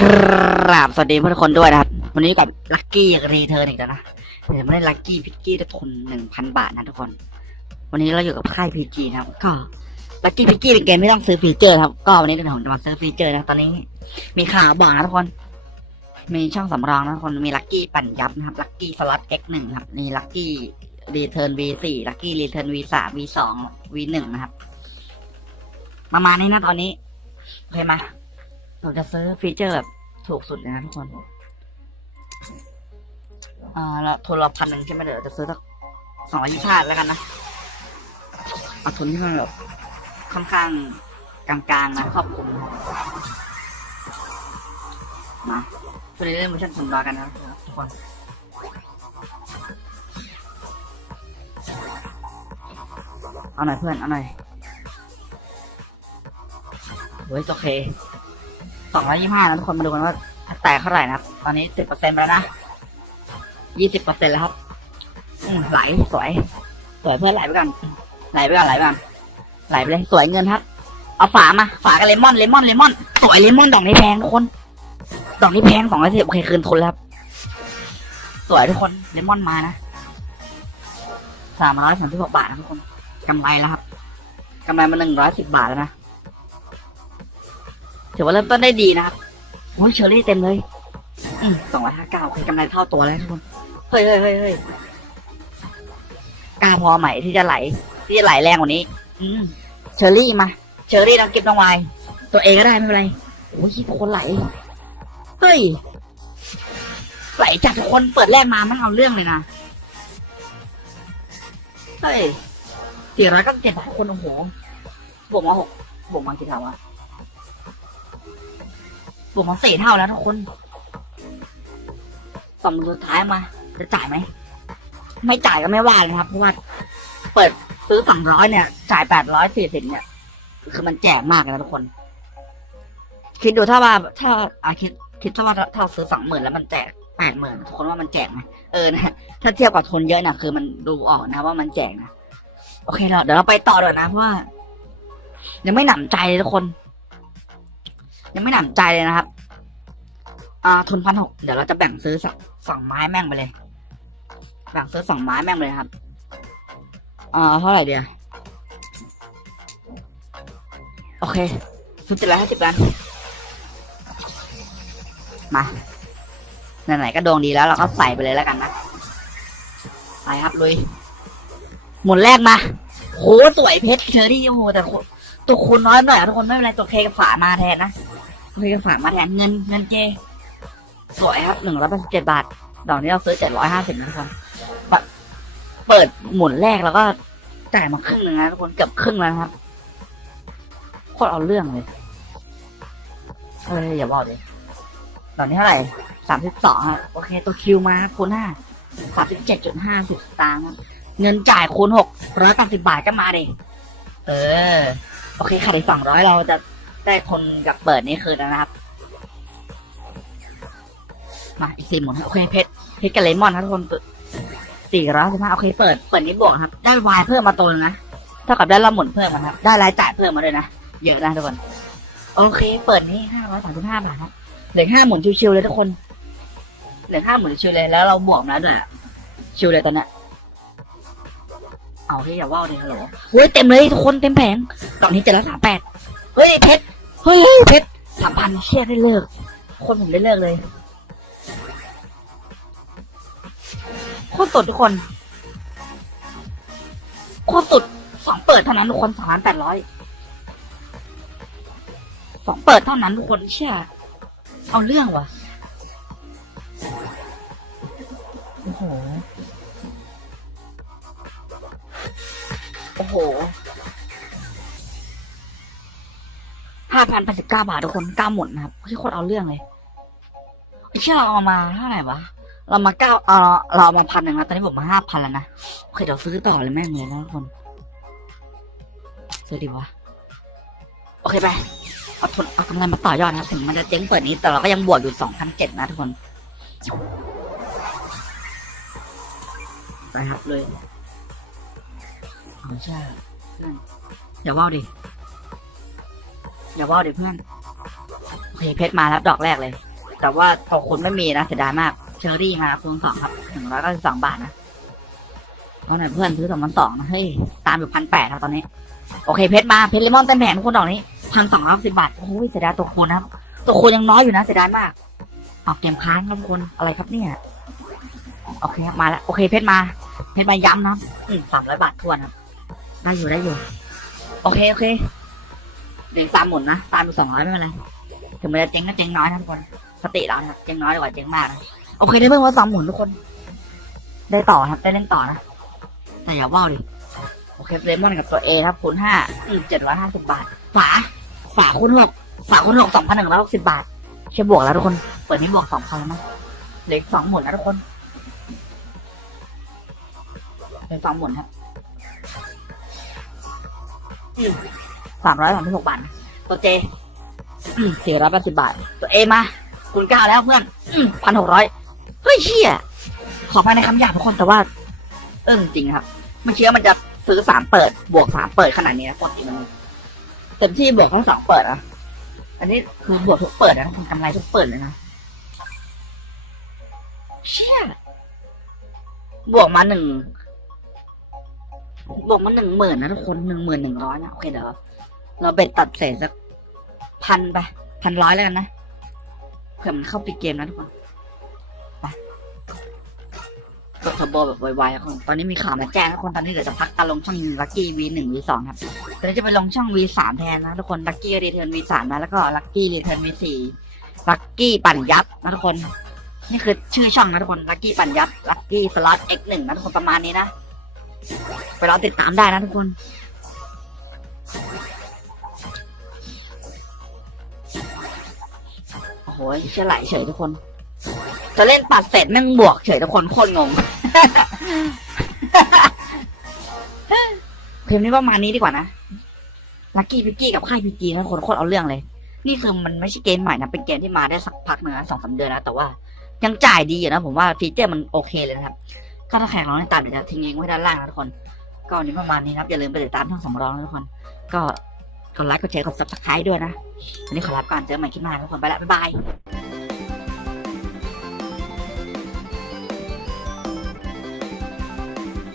กราบสวัสดีทุกคนด้วยนะครับ วันนี้กับลัคกี้รีเทิร์นอีกแล้วนะแต่ไม่ได้ลัคกี้พิกกี้ได้ทุนหนึ่งพันบาทนะทุกคน วันนี้เราอยู่กับค่ายพีจีนะครับ ก็ลัคกี้พิกกี้เป็นเกมไม่ต้องซื้อฟีเจอร์ครับ ก็วันนี้เดี๋ยวผมจะมาซื้อฟีเจอร์นะตอนนี้ มีข่าวบอกนะทุกคน มีช่องสำรองนะทุกคนมีลัคกี้ปั่นยับนะครับลัคกี้สล็อต X หนึ่งครับมีลัคกี้รีเทิร์น V สี่ลัคกี้รีเทิร์น V สาม V สอง V หนึ่งนะครับ ประมาณนี้นะตอนนี้โอเคมา เราจะซื้อฟีเจอร์แบบถูกสุดเลยนะทุกคน อ่าแล้วทุนเราพันหนึ่งใช่ไหมเดี๋ยวจะซื้อสักสองร้อยยี่สิบห้าแล้วกันนะเอาทุนที่มันแบบค่อนข้างกลางๆนะครอบคลุมมาช่วยเล่นมูชั่นสำรองกันนะทุกคนเอาหน่อยเพื่อน เอาหน่อยเฮ้ยโอเค สองร้อยยี่ห้านะทุกคนมาดูกันว่าแตกเท่าไหร่นะครับ ตอนนี้สิบเปอร์เซ็นต์ไปแล้วนะยี่สิบเปอร์เซ็นต์แล้วครับไหลสวย สวยเพื่อนไหลไปก่อนไหลไปก่อนไหลไปก่อนไหลไปเลยสวยเงินครับ เอาฝามา ฝากับเลมอนเลมอนเลมอนสวยเลมอนดอกนี้แพงทุกคน ดอกนี้แพงสองร้อยสิบโอเคคืนทุนแล้วครับ สวยทุกคนเลมอนมานะสามร้อยสามสิบหกบาทนะทุกคนกำไรแล้วครับกำไรมาหนึ่งร้อยสิบบาทแล้วนะ ถือว่าเริ่มต้นได้ดีนะครับโอ้ยเชอรี่เต็มเลยสองร้อยห้าเก้าคือกำไรเท่าตัวแล้วทุกคนเฮ้ยเฮ้ยเฮ้ยเฮ้ยกล้าพอไหมที่จะไหล ที่จะไหลแรงกว่านี้ อืมเชอรี่มา เชอรี่น้องเก็บน้องวายตัวเองก็ได้ไม่เป็นไรโอ้ยทุกคนไหลเฮ้ยไหลจากทุกคนเปิดแรกมามันเอาเรื่องเลยนะเฮ้ยสี่ร้อยเก้าสิบเจ็ดทุกคนโอ้โหบวกมาหกบวกมากี่เท่าอะ บวกมาสี่เท่าแล้วทุกคนสองสุดท้ายมา จะจ่ายไหม ไม่จ่ายก็ไม่ว่าเลยครับเพราะว่าเปิดซื้อสองร้อยเนี่ย จ่ายแปดร้อยสี่สิบเนี่ย คือมันแจกมากเลยนะทุกคน คิดดูถ้าว่าถ้าอาคิดคิดถ้าว่าถ้าซื้อสองหมื่นแล้วมันแจกแปดหมื่นทุกคนว่ามันแจกไหมเออนะถ้าเทียบกับทุนเยอะนะคือมันดูออกนะว่ามันแจกนะโอเคเราเดี๋ยวเราไปต่อเลยนะเพราะว่ายังไม่หนำใจเลยทุกคน ยังไม่หนำใจเลยนะครับ อ่า ทุนพันหกเดี๋ยวเราจะแบ่งซื้อสองสองไม้แม่งไปเลย แบ่งซื้อสองไม้แม่งไปเลยครับ อ่า เท่าไหร่เดียวโอเคซื้อเจ็ดร้อยห้าสิบล้านมาไหนๆก็ดวงดีแล้วเราก็ใส่ไปเลยแล้วกันนะไปครับลุย หมุนแรกมาโหสวยเพชรเชอรี่โอ้โหแต่ตัวคูณน้อยหน่อยทุกคนไม่เป็นไรตัวเคกับฝามาแทนนะ ตัวเคกับฝากมาแทนเงินเงินเจ สวยครับหนึ่งร้อยแปดสิบเจ็ดบาท ดอกนี้เราซื้อเจ็ดร้อยห้าสิบนะทุกคนปะเปิดหมุนแรกแล้วก็จ่ายมาครึ่งหนึ่งนะทุกคนเกือบครึ่งแล้วครับโคตรเอาเรื่องเลยเอออย่าบอกเลยตอนนี้เท่าไหร่สามสิบสองครับโอเคตัวคิวมาคูณห้าสามสิบเจ็ดจุดห้าสิบตางค์ครับเงินจ่ายคูณหกร้อยแปดสิบบาทก็มาดิเออ โอเคขาดอีกสองร้อยเราจะ ได้คนกับเปิดนี้คืนนะครับ มาอีกสี่หมุนโอเคเพชรเพชรกับเลมอนครับทุกคนสี่ร้อยสิบห้าโอเคเปิดเปิดนี้บวกครับ ได้วายเพิ่มมาตัวนึงนะเท่ากับได้ละหมุนเพิ่มนะครับ ได้รายจ่ายเพิ่มมาด้วยนะเยอะนะทุกคนโอเค เปิดนี้ห้าร้อยสามสิบห้าบาทครับเหลือห้าหมุนชิวๆเลยทุกคนเหลือห้าหมุนชิวเลยแล้วเราบวกมาแล้วด้วยอะชิวเลยตอนนี้เอาที่อย่าว่าวเลยฮัลโหลเฮ้ยเต็มเลยทุกคนเต็มแผงกล่องนี้เจ็ดร้อยสามแปดเฮ้ยเพชร เฮ้ยเพชรสามพันเชี่ยได้เลิก คนผมได้เลิกเลยโคตรสุดทุกคนโคตรสุดสองเปิดเท่านั้นทุกคนสองล้านแปดร้อยสองเปิดเท่านั้นทุกคนเชื่เอาเรื่องวะโอ้โห โอ้โหาพันแปดสิบเก้าบาททุกคนเก้าหมุนะครับที่โคตรเอาเรื่องเลยไอ้เชื่อเราเอามาเท่าไหร่วะ เรามาเก้าเออเราเอามาพันหนึ่งแล้วตอนนี้ผมมาห้าพันแล้วนะโอเคเดี๋ยวซื้อต่อเลยแม่งเลยนะทุกคนซื้อดีวะโอเคไปเอาทุนเอากำไรมาต่อยอดนะครับถึงมันจะเจ๊งเปิดนี้แต่เราก็ยังบวกอยู่สองพันเจ็ดนะทุกคนไปครับเลยเอาใช่อย่าว่าว ดิอย่าว่าวดิเพื่อนโอเคเพชรมาแล้วดอกแรกเลย แต่ว่าพอคุณไม่มีนะเสียดายมาก เชอรี่มาคูณสองครับหนึ่งร้อยเก้าสิบสองบาทนะเพราะไหนเพื่อนซื้อสองพันสองนะเฮ้ยตามอยู่พันแปดครับตอนนี้ โอเคเพชรมาเพชรเลมอนเต็มแผงทุกคนดอกนี้พันสองร้อยสิบบาทโอ้ยเสียดายตัวคูณนะครับตัวคูณยังน้อยอยู่นะเสียดายมากออกเกมค้างครับทุกคนอะไรครับเนี่ยโอเคครับมาแล้วโอเคเพชรมา เพชรมาย้ำนะอืมสามร้อยบาททวนครับได้อยู่ได้อยู่ โอเค โอเค ดี๋ยวสามหมุนนะตามไปสองร้อยไม่เป็นไรถึงมันจะเจ๊งก็เจ๊งน้อยนะทุกคนสติเราเนี่ยเจ๊งน้อยดีกว่าเจ๊งมากนะโอเคได้เพิ่มว่าสามหมุนทุกคน ได้ต่อครับได้เล่นต่อนะแต่อย่าว่าวดิโอเคเลมอนกับตัวเอครับคูณห้าเจ็ดร้อยห้าสิบบาท ฝา ฝาคูณหกฝาคูณหกสองพันหนึ่งร้อยหกสิบบาทแค่บวกแล้วทุกคน เปิดนี้บวกสองพันแล้วมั้งเหลืออกสองหมุนนะทุกคนเหลือสองหมุนครับ สามร้อยสามสิบหกบาท ตัวเจสี่ร้อยแปดสิบบาท ตัวเอมาคูณเก้าแล้วเพื่อนพันหกร้อยเฮ้ยเชี่ยขอไปในคำหยาบทุกคนแต่ว่า เออจริงครับไม่เชื่อมันจะซื้อสามเปิด บวกสามเปิดขนาดนี้นะปกติมันเต็มที่บวกทั้งสองเปิดอะ อันนี้คือบวกทุกเปิดนะคุณกำไรทุกเปิดเลยนะเชี่ยบวกมาหนึ่ง บวกมาหนึ่งหมื่นนะทุกคนหนึ่งหมื่นหนึ่งร้อยนะโอเคเดี๋ยวเราเบ็ดตัดเศษสักพันไปพันร้อยแล้วกันนะเผื่อมันเข้าปิดเกมนะทุกคนไปกดทอร์โบแบบไวๆครับตอนนี้มีข่าวมาแจ้งทุกคนตอนนี้เดี๋ยวจะพักการลงช่องลักกี้ V หนึ่ง V สองครับตอนนี้จะไปลงช่อง V สามแทนนะทุกคนลักกี้รีเทิร์น V สามนะแล้วก็ลักกี้รีเทิร์น V สี่ลักกี้ปั่นยับนะทุกคน นี่คือชื่อช่องนะทุกคนลักกี้ปั่นยับลักกี้สล็อต X หนึ่งนะทุกคนประมาณนี้นะ ไปรอติดตามได้นะทุกคน โอ้โหเฉลยเฉยทุกคน จะเล่นปัดเสร็จแม่งบวกเฉยทุกคนโคตรงงเกมนี้ประมาณนี้ดีกว่านะ ลักกี้พิกกี้กับค่ายพีจีนะคนโคตรเอาเรื่องเลย นี่คือมันไม่ใช่เกมใหม่นะ เป็นเกมที่มาได้สักพักหนึ่งนะสองสามเดือนนะ แต่ว่ายังจ่ายดีอยู่นะ ผมว่าฟีเจอร์มันโอเคเลยนะครับ ก็ถ้าแข่งร้องเล่นตัดเดี๋ยวจะทิ้งลิงก์ไว้ด้านล่างนะทุกคน ก็วันนี้ประมาณนี้นะครับ อย่าลืมไปติดตามท่องสองร้องนะทุกคน ก็กดไลค์กดแชร์กดซับสไครต์ด้วยนะวันนี้ขอลาไปก่อนเจอกันใหม่คลิปหน้าทุกคนไปละบ๊ายบาย